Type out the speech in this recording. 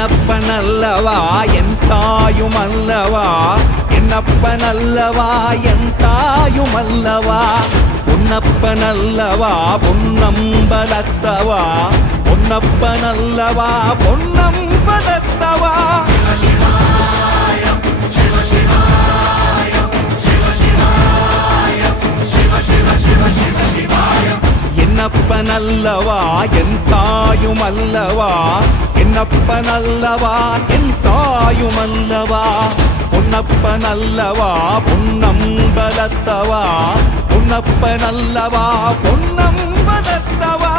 என்னப்பனல்லவா என் தாயுமல்லவா, என்னப்பனல்லவா என் தாயுமல்லவா, பொன்னப்பனல்லவா பொன்னம்பலத்தவா, பொன்னப்பனல்லவா பொன்னம்பலத்தவா. என்னப்பனல்லவா என் தாயுமல்லவா, என்னப்பனல்லவா என் தாயுமல்லவா, பொன்னப்பனல்லவா பொன்னம்பலத்தவா, பொன்னப்பனல்லவா பொன்னம்பலத்தவா.